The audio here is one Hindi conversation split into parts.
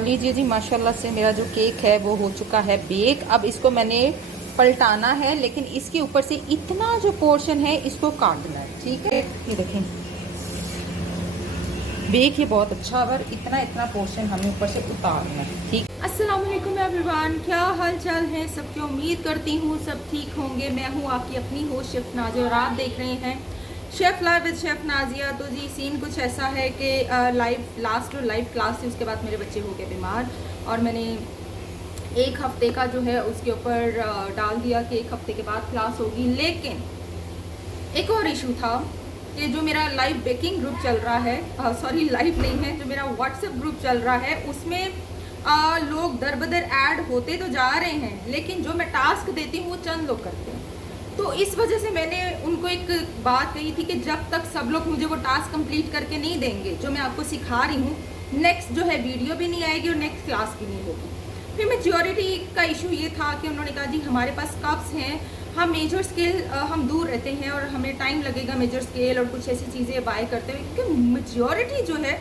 लीजिए जी, माशाल्लाह से मेरा जो केक है वो हो चुका है बेक। अब इसको मैंने पलटाना है, लेकिन इसके ऊपर से इतना जो पोर्शन है इसको काटना है। ठीक है, ये देखें बेक ये बहुत अच्छा, और इतना पोर्शन हमें ऊपर से उतारना है। ठीक, अस्सलाम वालेकुम एवरीवन, क्या हाल चाल है सबकी। उम्मीद करती हूँ सब ठीक होंगे। मैं हूँ आपकी अपनी होस्ट शेफ नाजिया और आप देख रहे हैं chef live with chef Nazia. तो जी सीन कुछ ऐसा है कि लाइव क्लास थी, उसके बाद मेरे बच्चे हो गए बीमार और मैंने एक हफ्ते का जो है उसके ऊपर डाल दिया कि एक हफ्ते के बाद क्लास होगी। लेकिन एक और इशू था कि जो मेरा लाइव बेकिंग ग्रुप चल रहा है, सॉरी लाइव नहीं है, जो मेरा व्हाट्सएप ग्रुप चल रहा है उसमें लोग दर बदर ऐड होते तो जा रहे हैं, लेकिन जो मैं टास्क देती हूँ वो चंद लोग करते हैं। तो इस वजह से मैंने उनको एक बात कही थी कि जब तक सब लोग मुझे वो टास्क कंप्लीट करके नहीं देंगे जो मैं आपको सिखा रही हूँ, नेक्स्ट जो है वीडियो भी नहीं आएगी और नेक्स्ट क्लास भी नहीं होगी। फिर मेजॉरिटी का इशू ये था कि उन्होंने कहा जी हमारे पास कप्स हैं, हम मेजर स्केल हम दूर रहते हैं और हमें टाइम लगेगा मेजर स्केल और कुछ ऐसी चीज़ें बाय करते हुए, क्योंकि मेजॉरिटी जो है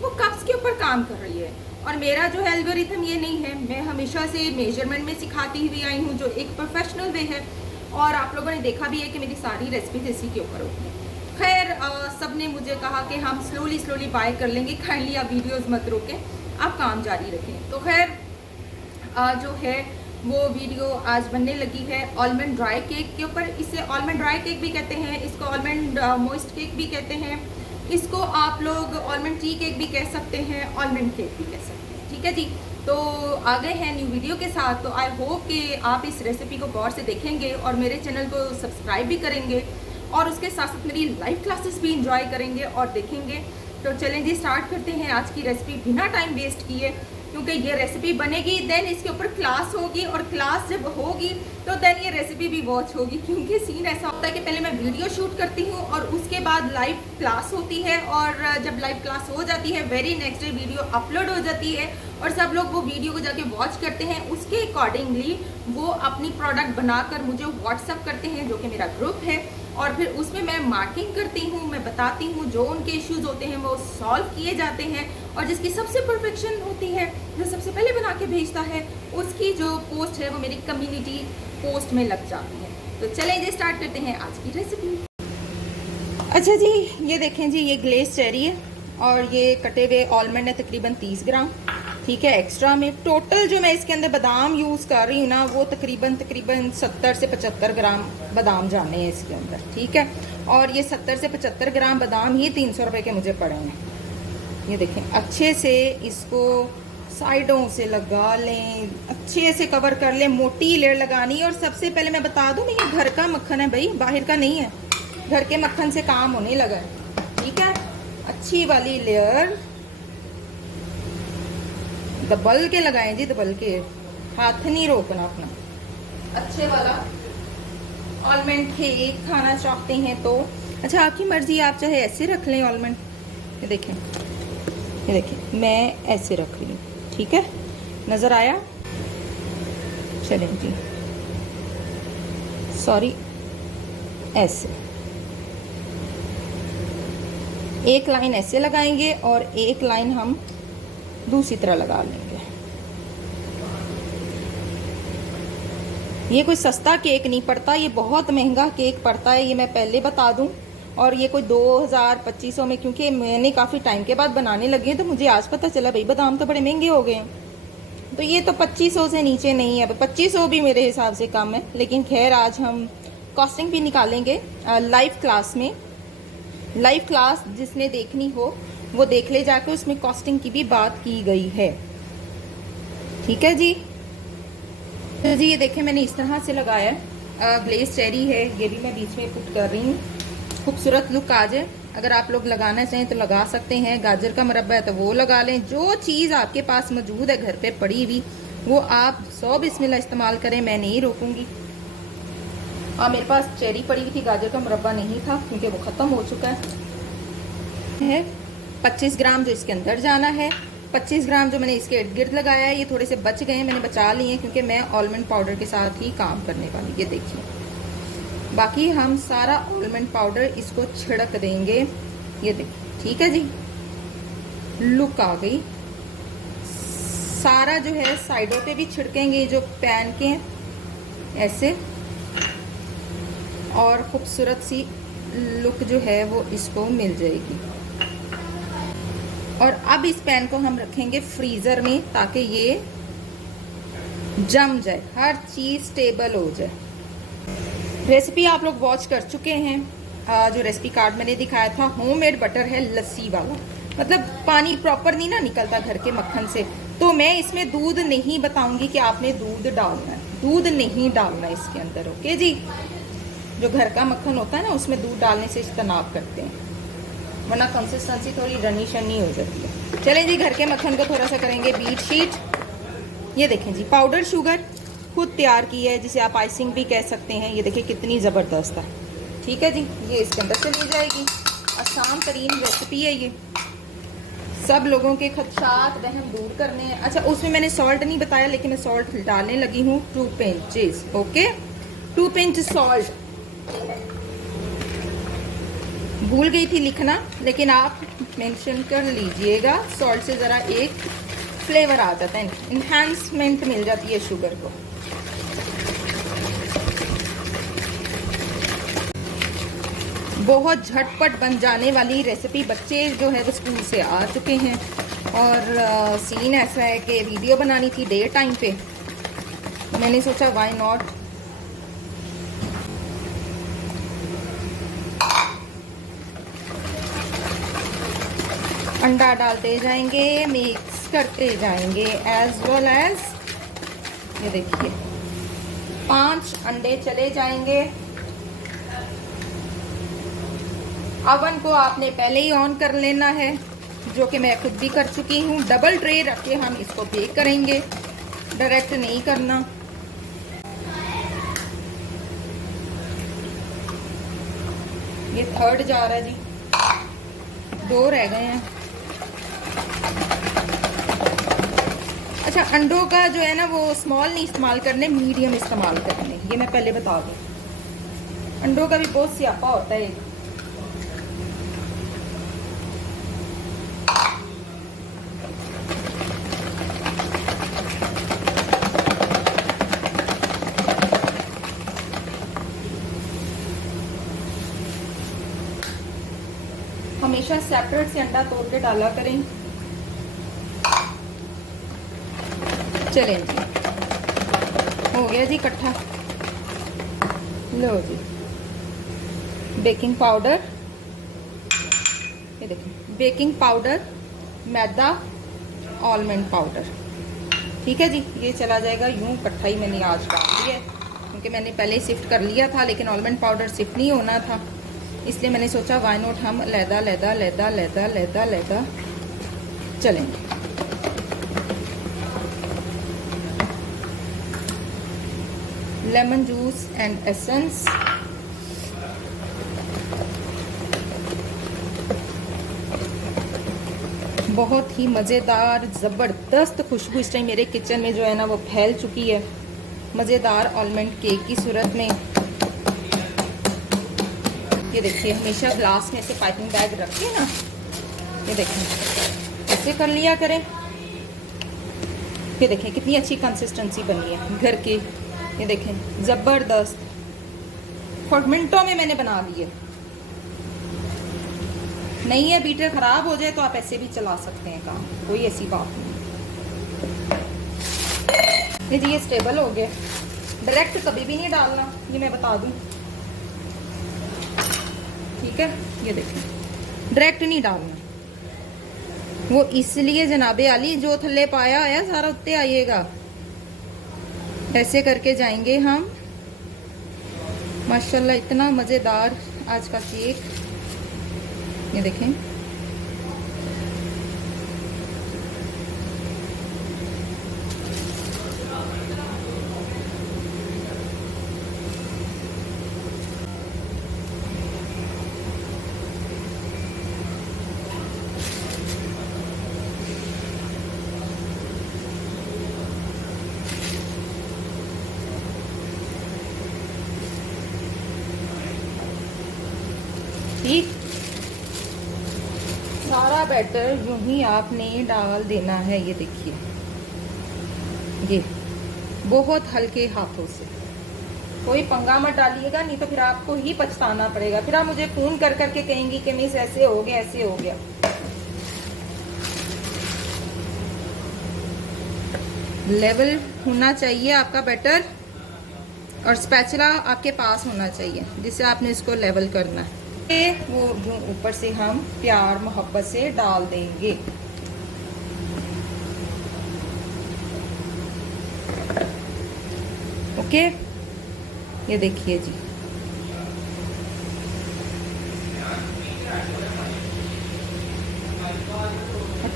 वो कप्स के ऊपर काम कर रही है। और मेरा जो है एल्गोरिथम ये नहीं है, मैं हमेशा से मेजरमेंट में सिखाती हुई आई हूँ जो एक प्रोफेशनल वे है, और आप लोगों ने देखा भी है कि मेरी सारी रेसिपीज इसी के ऊपर होती हैं। खैर सब ने मुझे कहा कि हम स्लोली बाय कर लेंगे, काइंडली आप वीडियोस मत रोकें, आप काम जारी रखें। तो खैर जो है वो वीडियो आज बनने लगी है आलमंड ड्राई केक के ऊपर। इसे आलमंड ड्राई केक भी कहते हैं, इसको आलमंड मॉइस्ट केक भी कहते हैं, इसको आप लोग आलमंड टी केक भी कह सकते हैं, आलमंड केक भी कह सकते हैं। ठीक है जी, तो आ गए हैं न्यू वीडियो के साथ। तो आई होप कि आप इस रेसिपी को गौर से देखेंगे और मेरे चैनल को सब्सक्राइब भी करेंगे और उसके साथ साथ मेरी लाइव क्लासेस भी इंजॉय करेंगे और देखेंगे। तो चलें जी स्टार्ट करते हैं आज की रेसिपी बिना टाइम वेस्ट किए, क्योंकि ये रेसिपी बनेगी देन इसके ऊपर क्लास होगी, और क्लास जब होगी तो देन ये रेसिपी भी वॉच होगी। क्योंकि सीन ऐसा होता है कि पहले मैं वीडियो शूट करती हूँ और उसके बाद लाइव क्लास होती है, और जब लाइव क्लास हो जाती है very next day video upload हो जाती है और सब लोग वो वीडियो को जाके वॉच करते हैं। उसके अकॉर्डिंगली वो अपनी प्रोडक्ट बनाकर मुझे व्हाट्सअप करते हैं, जो कि मेरा ग्रुप है, और फिर उसमें मैं मार्किंग करती हूँ, मैं बताती हूँ जो उनके इश्यूज होते हैं वो सॉल्व किए जाते हैं, और जिसकी सबसे परफेक्शन होती है, जो सबसे पहले बना के भेजता है, उसकी जो पोस्ट है वो मेरी कम्युनिटी पोस्ट में लग जाती है। तो चलें जी स्टार्ट करते हैं आज की रेसिपी। अच्छा जी, ये देखें जी, ये ग्लेज चेरी है और ये कटे हुए आलमंड है तकरीबन 30 ग्राम। ठीक है, एक्स्ट्रा में टोटल जो मैं इसके अंदर बादाम यूज़ कर रही हूँ ना, वो तकरीबन 70 से 75 ग्राम बादाम जाने हैं इसके अंदर। ठीक है, और ये 70 से 75 ग्राम बादाम ही 300 रुपये के मुझे पड़े हैं। ये देखें, अच्छे से इसको साइडों से लगा लें, अच्छे से कवर कर लें, मोटी लेयर लगानी है। और सबसे पहले मैं बता दूँ, ये घर का मक्खन है भाई, बाहर का नहीं है, घर के मक्खन से काम होने लगा है। ठीक है, अच्छी वाली लेयर दबल के लगाएं जी, दबल के, हाथ नहीं रोकना अपना। अच्छे वाला आलमंड केक खाना चाहते हैं तो अच्छा आपकी मर्जी, आप चाहे ऐसे रख लें आलमंड। ये देखें, ये देखें, मैं ऐसे रख रही हूँ। ठीक है, नज़र आया? चलें जी, सॉरी, ऐसे एक लाइन ऐसे लगाएंगे और एक लाइन हम दूसरी तरह लगा लेंगे। ये कोई सस्ता केक नहीं पड़ता, ये बहुत महंगा केक पड़ता है, ये मैं पहले बता दूं। और ये कोई 2000-2500 में, क्योंकि मैंने काफ़ी टाइम के बाद बनाने लगी है तो मुझे आज पता चला भाई बादाम तो बड़े महंगे हो गए हैं। तो ये तो 2500 से नीचे नहीं है, 2500 भी मेरे हिसाब से कम है। लेकिन खैर आज हम कॉस्टिंग भी निकालेंगे लाइव क्लास में। लाइव क्लास जिसने देखनी हो वो देख ले जाके, उसमें कॉस्टिंग की भी बात की गई है। ठीक है जी, तो जी ये देखें मैंने इस तरह से लगाया है। ग्लेज चेरी है, ये भी मैं बीच में पुट कर रही हूँ, खूबसूरत लुक आ जाए। अगर आप लोग लगाना चाहें तो लगा सकते हैं, गाजर का मुरब्बा है तो वो लगा लें, जो चीज़ आपके पास मौजूद है घर पे पड़ी हुई वो आप 100 बिस्मिल्लाह इस्तेमाल करें, मैं नहीं रोकूंगी। हाँ, मेरे पास चेरी पड़ी हुई थी, गाजर का मुरब्बा नहीं था क्योंकि वो ख़त्म हो चुका है। 25 ग्राम जो इसके अंदर जाना है, 25 ग्राम जो मैंने इसके इर्द गिर्द लगाया है, ये थोड़े से बच गए हैं, मैंने बचा लिए हैं क्योंकि मैं आलमंड पाउडर के साथ ही काम करने वाली। ये देखिए, बाकी हम सारा आलमंड पाउडर इसको छिड़क देंगे। ये देखिए, ठीक है जी, लुक आ गई, सारा जो है साइडों पे भी छिड़केंगे, जो पैन के हैं ऐसे, और खूबसूरत सी लुक जो है वो इसको मिल जाएगी। और अब इस पैन को हम रखेंगे फ्रीज़र में ताकि ये जम जाए, हर चीज़ स्टेबल हो जाए। रेसिपी आप लोग वॉच कर चुके हैं, जो रेसिपी कार्ड मैंने दिखाया था, होममेड बटर है लस्सी वाला, मतलब पानी प्रॉपर नहीं ना निकलता घर के मक्खन से। तो मैं इसमें दूध नहीं बताऊंगी कि आपने दूध डालना है, दूध नहीं डालना इसके अंदर, ओके जी। जो घर का मक्खन होता है ना उसमें दूध डालने से इज्तनाब करते हैं, वरना कंसिस्टेंसी थोड़ी रनी शनी हो जाती है। चलें जी, घर के मक्खन को थोड़ा सा करेंगे बीट शीट। ये देखें जी, पाउडर शुगर खुद तैयार की है, जिसे आप आइसिंग भी कह सकते हैं। ये देखिए कितनी ज़बरदस्त है, ठीक है जी। ये इसके अंदर चली जाएगी। आसान तरीन रेसिपी है ये, सब लोगों के खदशात वहम दूर करने हैं। अच्छा, उसमें मैंने सॉल्ट नहीं बताया, लेकिन मैं सॉल्ट डालने लगी हूँ 2 पिंचेस, ओके, 2 पिंच सॉल्ट। भूल गई थी लिखना, लेकिन आप मेंशन कर लीजिएगा। सॉल्ट से ज़रा एक फ्लेवर आ जाता है, इन्हांसमेंट मिल जाती है शुगर को। बहुत झटपट बन जाने वाली रेसिपी, बच्चे जो है वो स्कूल से आ चुके हैं और सीन ऐसा है कि वीडियो बनानी थी डे टाइम पे, तो मैंने सोचा व्हाई नॉट। अंडा डालते जाएंगे, मिक्स करते जाएंगे, एज वेल एज ये देखिए 5 अंडे चले जाएंगे। अवन को आपने पहले ही ऑन कर लेना है, जो कि मैं खुद भी कर चुकी हूँ। डबल ट्रे रख के हम इसको बेक करेंगे, डायरेक्ट नहीं करना। ये 3rd जा रहा है जी, 2 रह गए हैं। अच्छा, अंडों का जो है ना वो स्मॉल नहीं इस्तेमाल करने, मीडियम इस्तेमाल करने, ये मैं पहले बता दूँ। अंडों का भी बहुत स्यापा होता है। हमेशा सेपरेट से अंडा तोड़ के डाला करें। चलें जी, हो गया जी इकट्ठा। लो जी, बेकिंग पाउडर, ये देखिए बेकिंग पाउडर, मैदा, आलमंड पाउडर, ठीक है जी। ये चला जाएगा यूं इकट्ठा ही, मैंने आज डाल दिया है क्योंकि मैंने पहले ही शिफ्ट कर लिया था, लेकिन आलमंड पाउडर शिफ्ट नहीं होना था, इसलिए मैंने सोचा वाई नॉट हम लैदा लैदा लैदा लैदा लैदा लैदा चलेंगे। लेमन जूस एंड एसेंस, बहुत ही मज़ेदार ज़बरदस्त खुशबू इस टाइम मेरे किचन में जो है ना वो फैल चुकी है, मज़ेदार आलमंड केक की सूरत में। ये देखिए, हमेशा ग्लास में से पाइपिंग बैग रख के ना, ये देखिए ऐसे कर लिया करें। ये देखिए कितनी अच्छी कंसिस्टेंसी बनी है घर की, ये देखें ज़बरदस्त। 4 मिनटों में मैंने बना लिए। नहीं है बीटर ख़राब हो जाए तो आप ऐसे भी चला सकते हैं काम, कोई ऐसी बात नहीं। ये जी ये स्टेबल हो गया। डायरेक्ट कभी भी नहीं डालना, ये मैं बता दूं, ठीक है। ये देखिए डायरेक्ट नहीं डालना, वो इसलिए जनाबे आली जो थल्ले पाया है सारा उत्ते आइएगा। ऐसे करके जाएंगे हम। माशाल्लाह इतना मज़ेदार आज का केक, ये देखें। ठीक, सारा बैटर यूं ही आपने डाल देना है। ये देखिए ये बहुत हल्के हाथों से, कोई पंगा मत डालिएगा, नहीं तो फिर आपको ही पछताना पड़ेगा। फिर आप मुझे फोन कर करके कहेंगी कि मिस ऐसे हो गया ऐसे हो गया। लेवल होना चाहिए आपका बैटर, और स्पैचुला आपके पास होना चाहिए जिससे आपने इसको लेवल करना है। वो जो ऊपर से हम प्यार मोहब्बत से डाल देंगे। ओके, ये देखिए जी,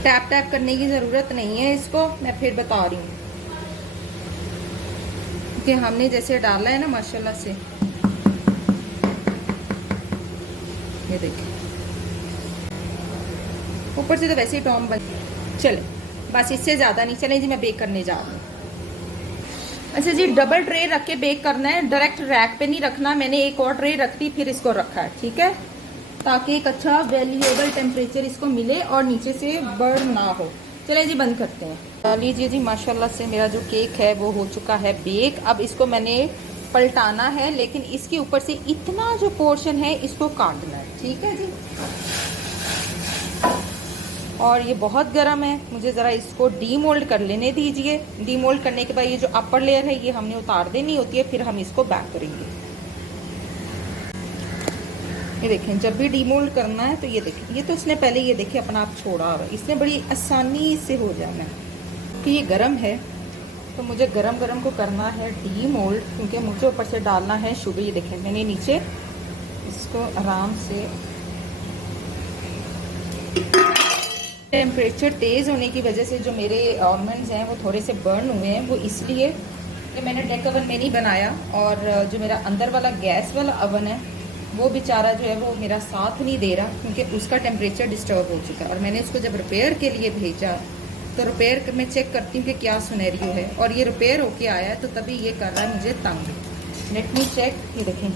टैप टैप करने की ज़रूरत नहीं है इसको, मैं फिर बता रही हूँ कि हमने जैसे डाला है ना माशाल्लाह से। ये देखिए ऊपर से तो वैसे ही टॉम बन। चले बस, इससे ज़्यादा नहीं। चलें जी, मैं बेक करने जा रही हूँ। अच्छा जी, डबल ट्रे रख के बेक करना है, डायरेक्ट रैक पे नहीं रखना। मैंने एक और ट्रे रख दी फिर इसको रखा है, ठीक है, ताकि एक अच्छा वैल्यूएबल टेम्परेचर इसको मिले और नीचे से बर्न ना हो। चले जी, बंद करते हैं। लीजिए जी, माशाल्लाह से मेरा जो केक है वो हो चुका है बेक। अब इसको मैंने पलटाना है, लेकिन इसके ऊपर से इतना जो पोर्शन है इसको काटना है, ठीक है जी। और ये बहुत गर्म है, मुझे ज़रा इसको डीमोल्ड कर लेने दीजिए। डीमोल्ड करने के बाद ये जो अपर लेयर है ये हमने उतार देनी होती है, फिर हम इसको बैक करेंगे। ये देखें, जब भी डीमोल्ड करना है तो ये देखें, ये तो इसने पहले ये देखें अपना आप छोड़ा हुआ है, इसने बड़ी आसानी से हो जाना है कि ये गर्म है। तो मुझे गरम गरम को करना है डीमोल्ड, क्योंकि मुझे ऊपर से डालना है शुगर। ये देखें, मैंने नीचे इसको आराम से, टेम्परेचर तेज़ होने की वजह से जो मेरे आलमंड्स हैं वो थोड़े से बर्न हुए हैं, वो इसलिए कि मैंने डेक ओवन में नहीं बनाया। और जो मेरा अंदर वाला गैस वाला ओवन है वो बेचारा जो है वो मेरा साथ नहीं दे रहा, क्योंकि उसका टेम्परेचर डिस्टर्ब हो चुका है। और मैंने उसको जब रिपेयर के लिए भेजा तो रिपेयर में चेक करती हूँ कि क्या सिनेरियो है, और ये रिपेयर होके आया है, तो तभी ये कर रहा है मुझे तंग। Let me check. ये देखें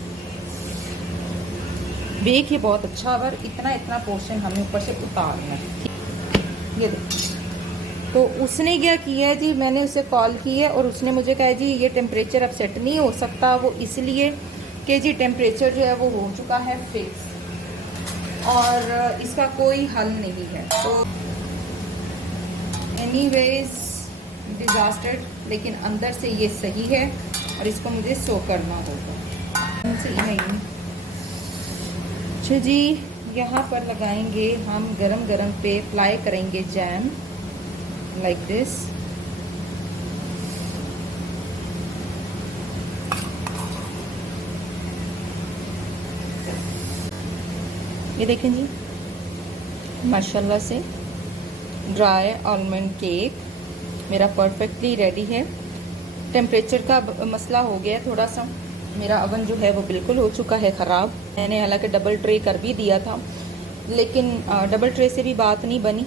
बेक ये बहुत अच्छा, और इतना इतना पोर्शन हमें ऊपर से उतारना है। ये देखिए, तो उसने क्या किया है जी, मैंने उसे कॉल की है और उसने मुझे कहा जी ये टेम्परेचर अब सेट नहीं हो सकता, वो इसलिए कि जी टेम्परेचर जो है वो हो चुका है फिक्स और इसका कोई हल नहीं है। तो एनीवेज डिज़ास्टर, लेकिन अंदर से ये सही है और इसको मुझे सो करना होगा। सही नहीं। अच्छा जी, यहाँ पर लगाएंगे हम गरम गरम पे अप्लाई करेंगे जैम लाइक दिस। ये देखें जी, माशाल्लाह से ड्राई आलमंड केक मेरा परफेक्टली रेडी है। टेम्परेचर का मसला हो गया थोड़ा सा, मेरा अवन जो है वो बिल्कुल हो चुका है ख़राब। मैंने हालांकि डबल ट्रे कर भी दिया था, लेकिन डबल ट्रे से भी बात नहीं बनी।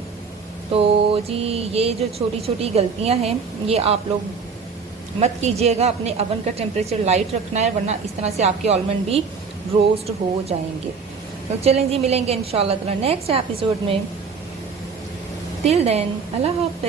तो जी ये जो छोटी छोटी गलतियां हैं ये आप लोग मत कीजिएगा। अपने अवन का टेम्परेचर लाइट रखना है, वरना इस तरह से आपके आलमंड भी रोस्ट हो जाएंगे। तो चलें जी, मिलेंगे इंशाल्लाह ताला नेक्स्ट एपिसोड में। टिल देन, अल्लाह हाफ़िज़।